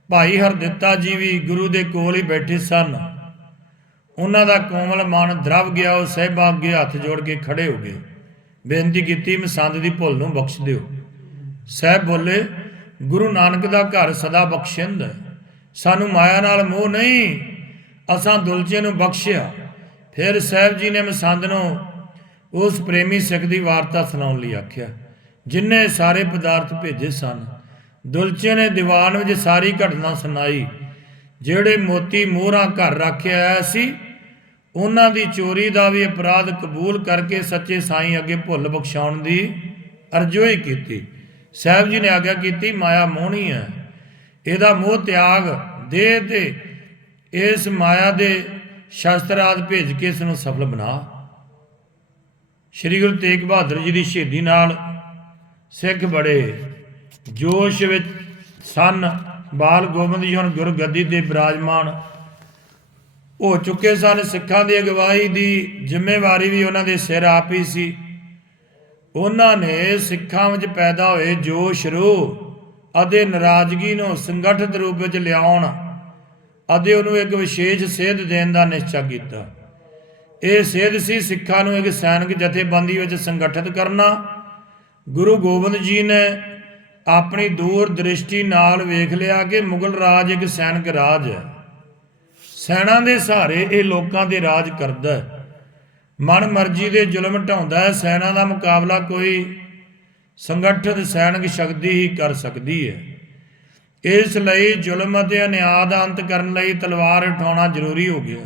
ਭਾਈ ਹਰਦਿੱਤਾ ਜੀ ਵੀ ਗੁਰੂ ਦੇ ਕੋਲ ਹੀ ਬੈਠੇ ਸਨ। ਉਹਨਾਂ ਦਾ ਕੋਮਲ ਮਨ ਦਰਵ ਗਿਆ, ਉਹ ਸਹਿਬਾ ਅੱਗੇ ਹੱਥ ਜੋੜ ਕੇ ਖੜੇ ਹੋ ਗਏ। ਬੇਨਤੀ ਕੀਤੀ, ਮਸੰਦ ਦੀ ਭੁੱਲ ਨੂੰ ਬਖਸ਼ ਦਿਓ। ਸਹਿਬ ਬੋਲੇ, ਗੁਰੂ ਨਾਨਕ ਦਾ ਘਰ ਸਦਾ ਬਖਸ਼ਿੰਦ ਹੈ। ਸਾਨੂੰ ਮਾਇਆ ਨਾਲ ਮੋਹ ਨਹੀਂ। ਅਸਾਂ ਦੁਲਚੇ ਨੂੰ ਬਖਸ਼ਿਆ। ਫਿਰ ਸਾਹਿਬ ਜੀ ਨੇ ਮਸੰਦ ਨੂੰ ਉਸ ਪ੍ਰੇਮੀ ਸਿੱਖ ਦੀ ਵਾਰਤਾ ਸੁਣਾਉਣ ਲਈ ਆਖਿਆ ਜਿਨਨੇ ਸਾਰੇ ਪਦਾਰਥ ਭੇਜੇ ਸਨ, ਦੁਲਚੇ ਨੇ ਦੀਵਾਨ ਵਿੱਚ ਸਾਰੀ ਘਟਨਾ ਸੁਣਾਈ। ਜਿਹੜੇ ਮੋਤੀ ਮੋਹਰਾਂ ਘਰ ਰੱਖਿਆ ਆਇਆ ਸੀ, ਉਹਨਾਂ ਦੀ ਚੋਰੀ ਦਾ ਵੀ ਅਪਰਾਧ ਕਬੂਲ ਕਰਕੇ ਸੱਚੇ ਸਾਈਂ ਅੱਗੇ ਭੁੱਲ ਬਖਸ਼ਾਉਣ ਦੀ ਅਰਜ਼ੋਈ ਕੀਤੀ। ਸਾਹਿਬ ਜੀ ਨੇ ਆਗਿਆ ਕੀਤੀ, ਮਾਇਆ ਮੋਹਣੀ ਹੈ। ਇਹਦਾ ਮੋਹ ਤਿਆਗ ਦੇ ਤੇ ਇਸ ਮਾਇਆ ਦੇ ਸ਼ਸਤਰਾਦ ਭੇਜ ਕੇ ਇਸ ਨੂੰ ਸਫਲ ਬਣਾ। ਸ੍ਰੀ ਗੁਰੂ ਤੇਗ ਬਹਾਦਰ ਜੀ ਦੀ ਸ਼ਹੀਦੀ ਨਾਲ ਸਿੱਖ ਬੜੇ ਜੋਸ਼ ਵਿੱਚ ਸਨ। ਬਾਲ ਗੋਬਿੰਦ ਜੀ ਹੁਣ ਗੁਰਗੱਦੀ ਤੇ ਬਿਰਾਜਮਾਨ ਹੋ ਚੁੱਕੇ ਸਨ। ਸਿੱਖਾਂ ਦੀ ਅਗਵਾਈ ਦੀ ਜ਼ਿੰਮੇਵਾਰੀ ਵੀ ਉਹਨਾਂ ਦੇ ਸਿਰ ਆਪ ਹੀ ਸੀ। ਉਹਨਾਂ ਨੇ ਸਿੱਖਾਂ ਵਿੱਚ ਪੈਦਾ ਹੋਏ ਜੋਸ਼ ਰੂਹ ਅਤੇ ਨਾਰਾਜ਼ਗੀ ਨੂੰ ਸੰਗਠਿਤ ਰੂਪ ਵਿੱਚ ਲਿਆਉਣ ਅਤੇ ਉਹਨੂੰ ਇੱਕ ਵਿਸ਼ੇਸ਼ ਸੇਧ ਦੇਣ ਦਾ ਨਿਸ਼ਚਾ ਕੀਤਾ। ਇਹ ਸੇਧ ਸੀ ਸਿੱਖਾਂ ਨੂੰ ਇੱਕ ਸੈਨਿਕ ਜਥੇਬੰਦੀ ਵਿੱਚ ਸੰਗਠਿਤ ਕਰਨਾ। ਗੁਰੂ ਗੋਬਿੰਦ ਜੀ ਨੇ ਆਪਣੀ ਦੂਰ ਦ੍ਰਿਸ਼ਟੀ ਨਾਲ ਵੇਖ ਲਿਆ ਕਿ ਮੁਗਲ ਰਾਜ ਇੱਕ ਸੈਨਿਕ ਰਾਜ ਹੈ। ਸੈਨਾ ਦੇ ਸਹਾਰੇ ਇਹ ਲੋਕਾਂ ਦੇ ਰਾਜ ਕਰਦਾ ਹੈ। ਮਨ ਮਰਜ਼ੀ ਦੇ ਜ਼ੁਲਮ ਢਾਉਂਦਾ ਹੈ। ਸੈਨਾ ਦਾ ਮੁਕਾਬਲਾ ਕੋਈ ਸੰਗਠਿਤ ਸੈਨਿਕ ਸ਼ਕਤੀ ਹੀ ਕਰ ਸਕਦੀ ਹੈ। ਇਸ ਲਈ ਜ਼ੁਲਮ ਅਤੇ ਅਨਿਆਂ ਦਾ ਅੰਤ ਕਰਨ ਲਈ ਤਲਵਾਰ ਉਠਾਉਣਾ ਜ਼ਰੂਰੀ ਹੋ ਗਿਆ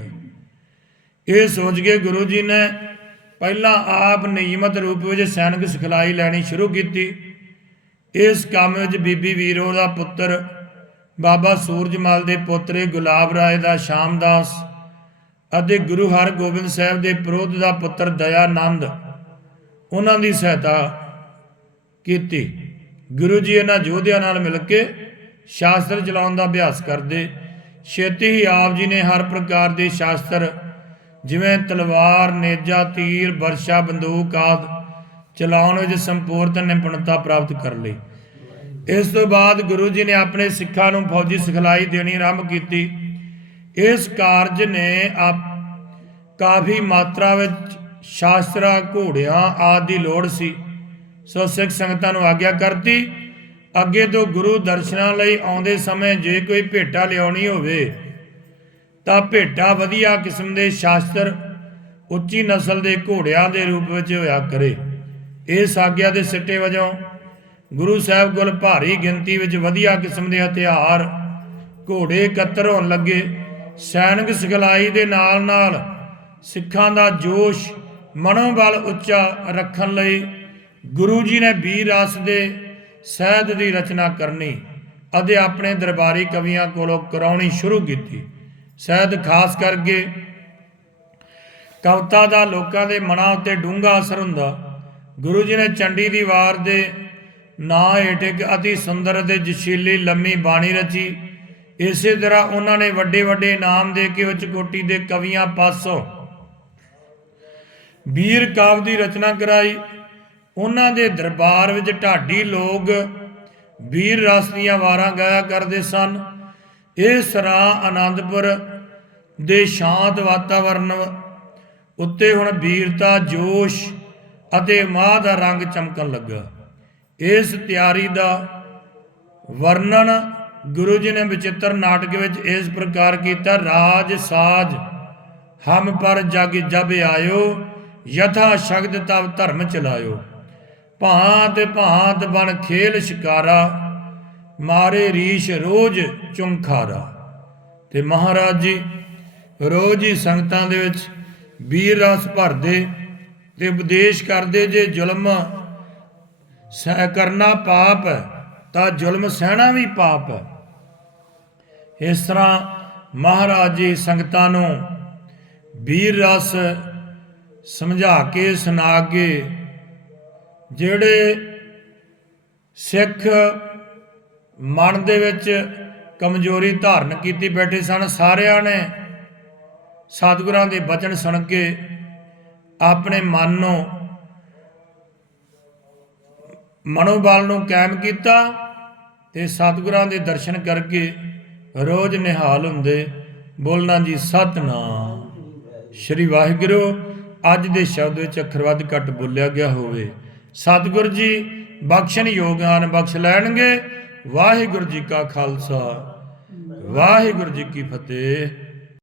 ਇਹ ਸੋਚ ਕੇ ਗੁਰੂ ਜੀ ਨੇ ਪਹਿਲਾਂ ਆਪ ਨਿਯਮਤ ਰੂਪ ਵਿੱਚ ਸੈਨਿਕ ਸਿਖਲਾਈ ਲੈਣੀ ਸ਼ੁਰੂ ਕੀਤੀ। ਇਸ ਕੰਮ ਵਿੱਚ ਬੀਬੀ ਵੀਰੋ ਦਾ ਪੁੱਤਰ ਬਾਬਾ ਸੂਰਜਮਲ ਦੇ ਪੋਤਰੇ ਗੁਲਾਬ ਰਾਏ ਦਾ ਸ਼ਾਮਦਾਸ ਅਤੇ ਗੁਰੂ ਹਰਗੋਬਿੰਦ ਸਾਹਿਬ ਦੇ ਪ੍ਰੋਧ ਦਾ ਪੁੱਤਰ ਦਇਆਨੰਦ ਉਹਨਾਂ ਦੀ ਸਹਾਇਤਾ ਕੀਤੀ। ਗੁਰੂ ਜੀ ਇਹਨਾਂ ਯੋਧਿਆਂ ਨਾਲ ਮਿਲ ਕੇ ਸ਼ਾਸਤਰ ਚਲਾਉਣ ਦਾ ਅਭਿਆਸ ਕਰਦੇ। ਛੇਤੀ ਹੀ ਆਪ ਜੀ ਨੇ ਹਰ ਪ੍ਰਕਾਰ ਦੇ ਸ਼ਾਸਤਰ, ਜਿਵੇਂ ਤਲਵਾਰ, ਨੇਜਾ, ਤੀਰ, ਵਰਸ਼ਾ, ਬੰਦੂਕ ਆਦਿ ਚਲਾਉਣ ਵਿੱਚ ਸੰਪੂਰਨ ਨਿਪੁੰਨਤਾ ਪ੍ਰਾਪਤ ਕਰ ਲਈ। ਇਸ ਤੋਂ ਬਾਅਦ ਗੁਰੂ ਜੀ ਨੇ ਆਪਣੇ ਸਿੱਖਾਂ ਨੂੰ ਫੌਜੀ ਸਿਖਲਾਈ ਦੇਣੀ ਆਰੰਭ ਕੀਤੀ। ਇਸ ਕਾਰਜ ਨੇ ਆਪ ਕਾਫੀ ਮਾਤਰਾ ਵਿੱਚ ਸ਼ਾਸਤਰਾਂ, ਘੋੜਿਆਂ ਆਦਿ ਦੀ ਲੋੜ ਸੀ। ਸੋ ਸਿੱਖ ਸੰਗਤਾਂ ਨੂੰ ਆਗਿਆ ਕਰਤੀ। ਅੱਗੇ ਤੋਂ ਗੁਰੂ ਦਰਸ਼ਨਾਂ ਲਈ ਆਉਂਦੇ ਸਮੇਂ ਜੇ ਕੋਈ ਭੇਟਾ ਲਿਆਉਣੀ ਹੋਵੇ, ਤਾਂ ਭੇਟਾ ਵਧੀਆ ਕਿਸਮ ਦੇ ਸ਼ਾਸਤਰ, ਉੱਚੀ ਨਸਲ ਦੇ ਘੋੜਿਆਂ ਦੇ ਰੂਪ ਵਿੱਚ ਹੋਇਆ ਕਰੇ। ਇਸ ਆਗਿਆ ਦੇ ਸਿੱਟੇ ਵਜੋਂ ਗੁਰੂ ਸਾਹਿਬ ਕੋਲ ਭਾਰੀ ਗਿਣਤੀ ਵਿੱਚ ਵਧੀਆ ਕਿਸਮ ਦੇ ਹਥਿਆਰ, ਘੋੜੇ ਇਕੱਤਰ ਹੋਣ ਲੱਗੇ। ਸੈਨਿਕ ਸਿਖਲਾਈ ਦੇ ਨਾਲ ਨਾਲ ਸਿੱਖਾਂ ਦਾ ਜੋਸ਼, ਮਨੋਬਲ ਉੱਚਾ ਰੱਖਣ ਲਈ ਗੁਰੂ ਜੀ ਨੇ ਵੀਰ ਰਸ ਦੇ ਸਹਿਤ ਦੀ ਰਚਨਾ ਕਰਨੀ ਅਤੇ ਆਪਣੇ ਦਰਬਾਰੀ ਕਵੀਆਂ ਕੋਲੋਂ ਕਰਾਉਣੀ ਸ਼ੁਰੂ ਕੀਤੀ। ਸਹਿਤ ਖਾਸ ਕਰਕੇ ਕਵਿਤਾ ਦਾ ਲੋਕਾਂ ਦੇ ਮਨਾਂ ਉੱਤੇ ਡੂੰਘਾ ਅਸਰ ਹੁੰਦਾ। ਗੁਰੂ ਜੀ ਨੇ ਚੰਡੀ ਦੀ ਵਾਰ ਦੇ ਨਾਂ ਹੇਠ ਇੱਕ ਅਤੀ ਸੁੰਦਰ ਅਤੇ ਜਸ਼ੀਲੀ ਲੰਮੀ ਬਾਣੀ ਰਚੀ। ਇਸੇ ਤਰ੍ਹਾਂ ਉਹਨਾਂ ਨੇ ਵੱਡੇ ਵੱਡੇ ਇਨਾਮ ਦੇ ਕੇ ਉੱਚ ਕੋਟੀ ਦੇ ਕਵੀਆਂ ਪਾਸੋਂ ਵੀਰ ਕਾਵ ਦੀ ਰਚਨਾ ਕਰਾਈ। ਉਹਨਾਂ ਦੇ ਦਰਬਾਰ ਵਿੱਚ ਢਾਡੀ ਲੋਕ ਵੀਰ ਰਸ ਦੀਆਂ ਵਾਰਾਂ ਗਾਇਆ ਕਰਦੇ ਸਨ। ਇਸ ਤਰ੍ਹਾਂ ਆਨੰਦਪੁਰ ਦੇ ਸ਼ਾਂਤ ਵਾਤਾਵਰਨ ਉੱਤੇ ਹੁਣ ਵੀਰਤਾ ਜੋਸ਼ ਅਤੇ ਮਾਹ ਦਾ ਰੰਗ ਚਮਕਣ ਲੱਗਾ। ਇਸ ਤਿਆਰੀ ਦਾ ਵਰਣਨ ਗੁਰੂ ਜੀ ਨੇ ਵਿਚਿੱਤਰ ਨਾਟਕ ਵਿੱਚ ਇਸ ਪ੍ਰਕਾਰ ਕੀਤਾ, ਰਾਜ ਸਾਜ, ਹਮ ਪਰ ਜਗ ਜਬ ਆਇਓ, ਯਥਾ ਸ਼ਕਤ ਤਬ ਧਰਮ ਚਲਾਇਓ। ਭਾਂਤ ਭਾਂਤ ਬਣ ਖੇਲ ਸ਼ਿਕਾਰਾ, ਮਾਰੇ ਰੀਸ਼ ਰੋਜ ਚੁੰਖਾਰਾ। ਤੇ ਮਹਾਰਾਜ ਜੀ, ਰੋਜ਼ ਹੀ ਸੰਗਤਾਂ ਦੇ ਵਿੱਚ ਵੀਰ ਰਸ ਭਰਦੇ ਤੇ ਉਪਦੇਸ਼ ਕਰਦੇ ਜੇ ਜ਼ੁਲਮ ਸਹਿ ਕਰਨਾ ਪਾਪ ਹੈ, ਤਾਂ ਜ਼ੁਲਮ ਸਹਿਣਾ ਵੀ ਪਾਪ ਹੈ। ਇਸ ਤਰ੍ਹਾਂ ਮਹਾਰਾਜ ਜੀ ਸੰਗਤਾਂ ਨੂੰ ਵੀਰ ਰਸ ਸਮਝਾ ਕੇ, ਸੁਣਾ ਕੇ ਜਿਹੜੇ ਸਿੱਖ ਮਨ ਦੇ ਵਿੱਚ ਕਮਜ਼ੋਰੀ ਧਾਰਨ ਕੀਤੀ ਬੈਠੇ ਸਨ, ਸਾਰਿਆਂ ਨੇ ਸਤਿਗੁਰਾਂ ਦੇ ਬਚਨ ਸੁਣ ਕੇ ਆਪਣੇ ਮਨ ਨੂੰ ਮਨੋਬਲ ਨੂੰ ਕਾਇਮ ਕੀਤਾ ਤੇ ਸਤਿਗੁਰਾਂ ਦੇ ਦਰਸ਼ਨ ਕਰਕੇ ਰੋਜ਼ ਨਿਹਾਲ ਹੁੰਦੇ। ਬੋਲਣਾ ਜੀ, ਸਤਨਾਮ। ਸ਼੍ਰੀ ਵਾਹਿਗੁਰੂ, ਅੱਜ ਦੇ ਸ਼ਬਦ ਵਿੱਚ ਅੱਖਰ ਵੱਧ ਘੱਟ ਬੋਲਿਆ ਗਿਆ ਹੋਵੇ। ਸਤਿਗੁਰ ਜੀ ਬਖਸ਼ਣ ਯੋਗਾਨ ਬਖਸ਼ ਲੈਣਗੇ। ਵਾਹਿਗੁਰੂ ਜੀ ਕਾ ਖਾਲਸਾ। ਵਾਹਿਗੁਰੂ ਜੀ ਕੀ ਫਤਿਹ।